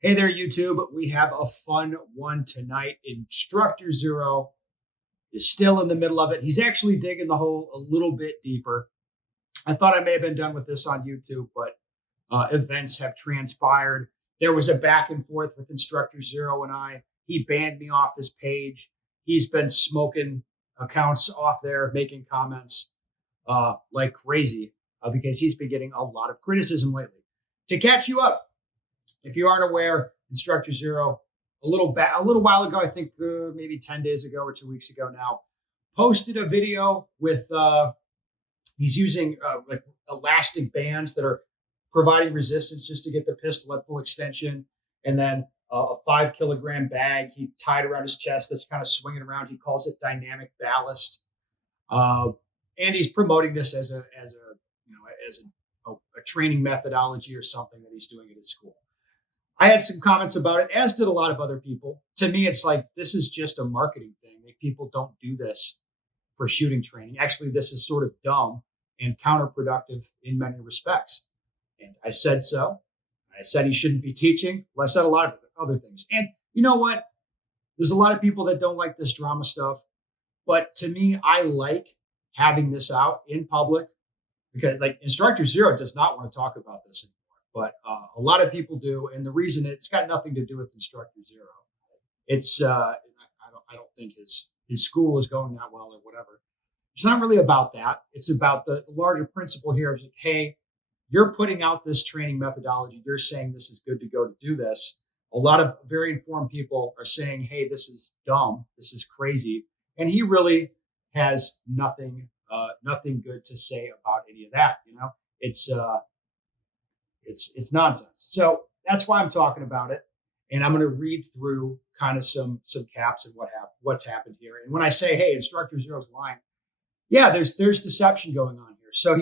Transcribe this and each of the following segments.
Hey there, YouTube. We have a fun one tonight. Instructor Zero is still in the middle of it. He's actually digging the hole a little bit deeper. I thought I may have been done with this on YouTube, but events have transpired. There was a back and forth with Instructor Zero and I. He banned me off his page. He's been smoking accounts off there, making comments like crazy because he's been getting a lot of criticism lately. To catch you up, if you aren't aware, Instructor Zero, a little while ago, I think maybe 10 days ago or 2 weeks ago now, posted a video with he's using like elastic bands that are providing resistance just to get the pistol at full extension, and then a 5 kilogram bag he tied around his chest that's kind of swinging around. He calls it dynamic ballast, uh, and he's promoting this as a training methodology or something that he's doing at his school. I had some comments about it, as did a lot of other people. To me, it's like this is just a marketing thing. Like, people don't do this for shooting training. Actually, this is sort of dumb and counterproductive in many respects. And I said so. I said he shouldn't be teaching. Well, I said a lot of other things. And you know what? There's a lot of people that don't like this drama stuff. But to me, I like having this out in public because, like, Instructor Zero does not want to talk about this anymore. But a lot of people do, and the reason it's got nothing to do with Instructor Zero. It's I don't think his school is going that well or whatever. It's not really about that. It's about the larger principle here of, hey, you're putting out this training methodology. You're saying this is good to go to do this. A lot of very informed people are saying, hey, this is dumb. This is crazy. And he really has nothing good to say about any of that. It's it's nonsense. So that's why I'm talking about it, and I'm going to read through kind of some caps and what's happened here. And when I say, hey, Instructor Zero's lying, yeah, there's deception going on here. So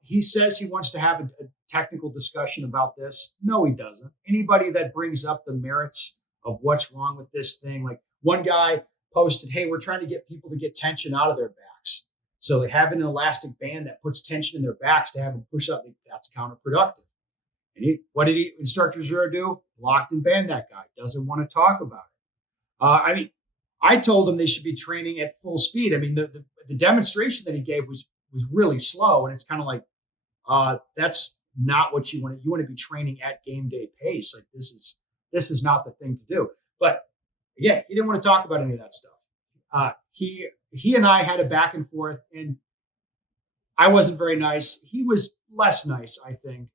he says he wants to have a technical discussion about this. No, he doesn't. Anybody that brings up the merits of what's wrong with this thing, like one guy posted, hey, we're trying to get people to get tension out of their backs. So they have an elastic band that puts tension in their backs to have them push up. That's counterproductive. And what did Instructor Zero do? Blocked and banned that guy. Doesn't want to talk about it. I told him they should be training at full speed. I mean, the demonstration that he gave was really slow, and it's kind of like that's not what you want. You want to be training at game day pace. Like, this is not the thing to do. But again, he didn't want to talk about any of that stuff. He and I had a back and forth, and I wasn't very nice. He was less nice, I think.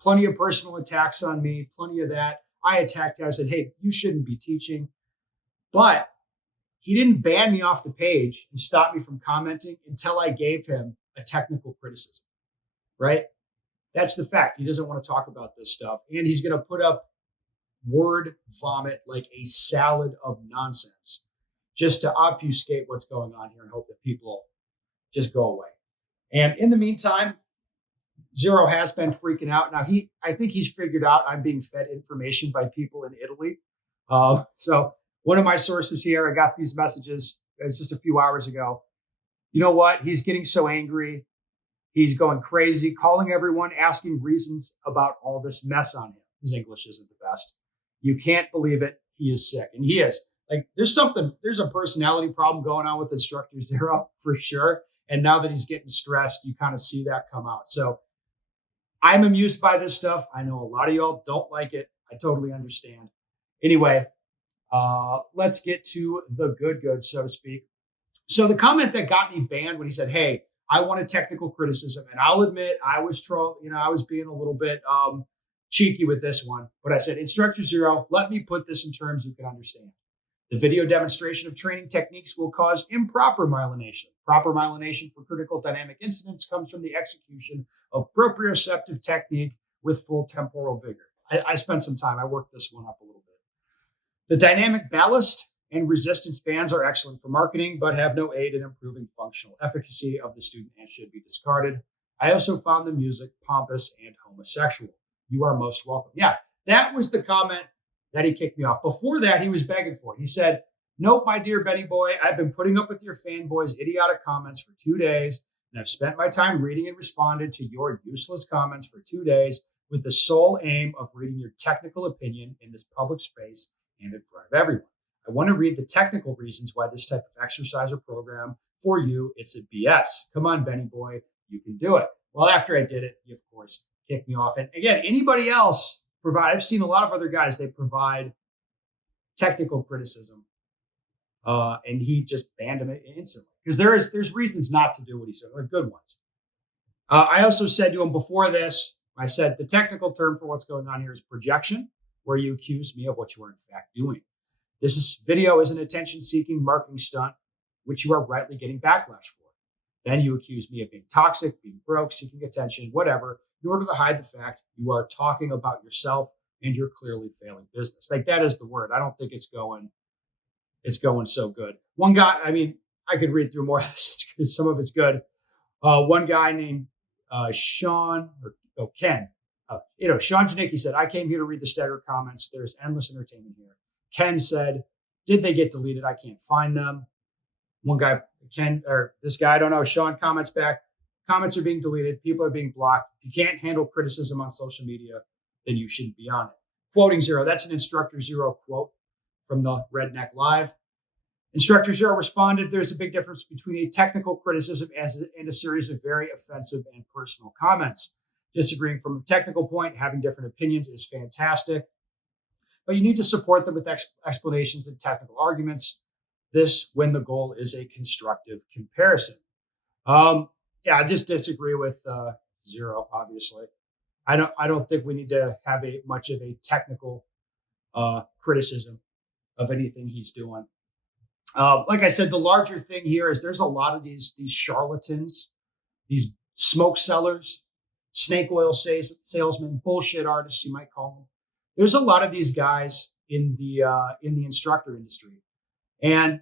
Plenty of personal attacks on me, plenty of that. I attacked him. I said, hey, you shouldn't be teaching. But he didn't ban me off the page and stop me from commenting until I gave him a technical criticism, right? That's the fact. He doesn't want to talk about this stuff. And he's going to put up word vomit like a salad of nonsense just to obfuscate what's going on here and hope that people just go away. And in the meantime, Zero has been freaking out. Now, I think he's figured out I'm being fed information by people in Italy. So one of my sources here, I got these messages. It's just a few hours ago. You know what? He's getting so angry. He's going crazy, calling everyone, asking reasons about all this mess on him. His English isn't the best. You can't believe it. He is sick. And he is. Like, there's a personality problem going on with Instructor Zero for sure. And now that he's getting stressed, you kind of see that come out. So I'm amused by this stuff. I know a lot of y'all don't like it. I totally understand. Anyway, let's get to the good, so to speak. So the comment that got me banned when he said, hey, I want a technical criticism, and I'll admit I was I was being a little bit cheeky with this one, but I said, Instructor Zero, let me put this in terms you can understand. The video demonstration of training techniques will cause improper myelination. Proper myelination for critical dynamic incidents comes from the execution of proprioceptive technique with full temporal vigor. I spent some time. I worked this one up a little bit. The dynamic ballast and resistance bands are excellent for marketing, but have no aid in improving functional efficacy of the student and should be discarded. I also found the music pompous and homosexual. You are most welcome. Yeah, that was the comment that he kicked me off. Before that, he was begging for it. He said, nope, my dear Benny boy, I've been putting up with your fanboys' idiotic comments for 2 days, and I've spent my time reading and responded to your useless comments for 2 days. with the sole aim of reading your technical opinion in this public space and in front of everyone. I want to read the technical reasons why this type of exercise or program for you, it's a BS. Come on, Benny boy, you can do it. Well, after I did it, he, of course, kicked me off. And again, anybody else I've seen a lot of other guys, they provide technical criticism. And he just banned him instantly because there's reasons not to do what he said. They're good ones. I also said to him before this, I said the technical term for what's going on here is projection, where you accuse me of what you are in fact doing. Video is an attention-seeking marketing stunt, which you are rightly getting backlash for. Then you accuse me of being toxic, being broke, seeking attention, whatever, in order to hide the fact you are talking about yourself and you're clearly failing business. Like that is the word. I don't think it's going so good. One guy, I mean, I could read through more of this. Some of it's good. One guy named Ken. Sean Janicki said, I came here to read the staggered comments. There's endless entertainment here. Ken said, did they get deleted? I can't find them. One guy, this guy, I don't know. Sean comments back. Comments are being deleted. People are being blocked. If you can't handle criticism on social media, then you shouldn't be on it. Quoting Zero. That's an Instructor Zero quote from the Redneck Live. Instructor Zero responded, there's a big difference between a technical criticism and a series of very offensive and personal comments. Disagreeing from a technical point, having different opinions is fantastic, but you need to support them with explanations and technical arguments. This when the goal is a constructive comparison. I just disagree with Zero, obviously. I don't think we need to have much of a technical criticism of anything he's doing. Like I said, the larger thing here is there's a lot of these charlatans, these smoke sellers, snake oil salesmen, bullshit artists, you might call them. There's a lot of these guys in the instructor industry, and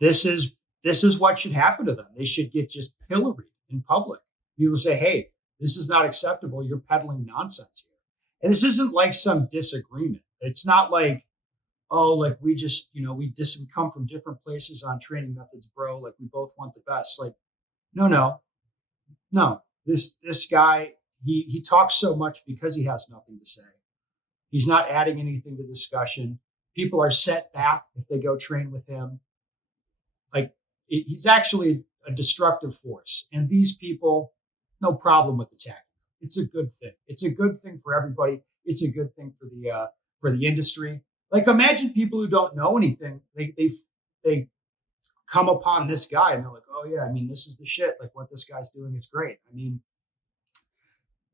this is what should happen to them. They should get just pilloried in public. People say, "Hey, this is not acceptable. You're peddling nonsense here," and this isn't like some disagreement. It's not like, oh, like we just, we come from different places on training methods, bro. Like we both want the best. Like, no. This guy, he talks so much because he has nothing to say. He's not adding anything to discussion. People are set back if they go train with him. Like he's actually a destructive force. And these people, no problem with attacking him. It's a good thing. It's a good thing for everybody. It's a good thing for the industry. Like imagine people who don't know anything. They come upon this guy and they're like, oh yeah, I mean, this is the shit. Like what this guy's doing is great. I mean,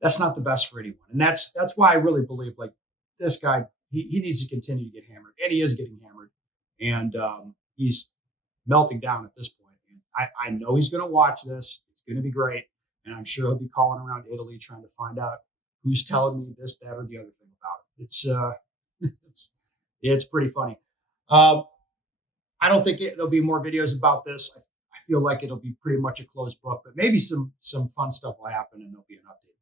that's not the best for anyone. And that's why I really believe like this guy, he needs to continue to get hammered. And he is getting hammered. And he's melting down at this point. And I know he's going to watch this. It's going to be great. And I'm sure he'll be calling around Italy trying to find out who's telling me this, that, or the other thing about it. It's pretty funny. I don't think there'll be more videos about this. I feel like it'll be pretty much a closed book, but maybe some fun stuff will happen and there'll be an update.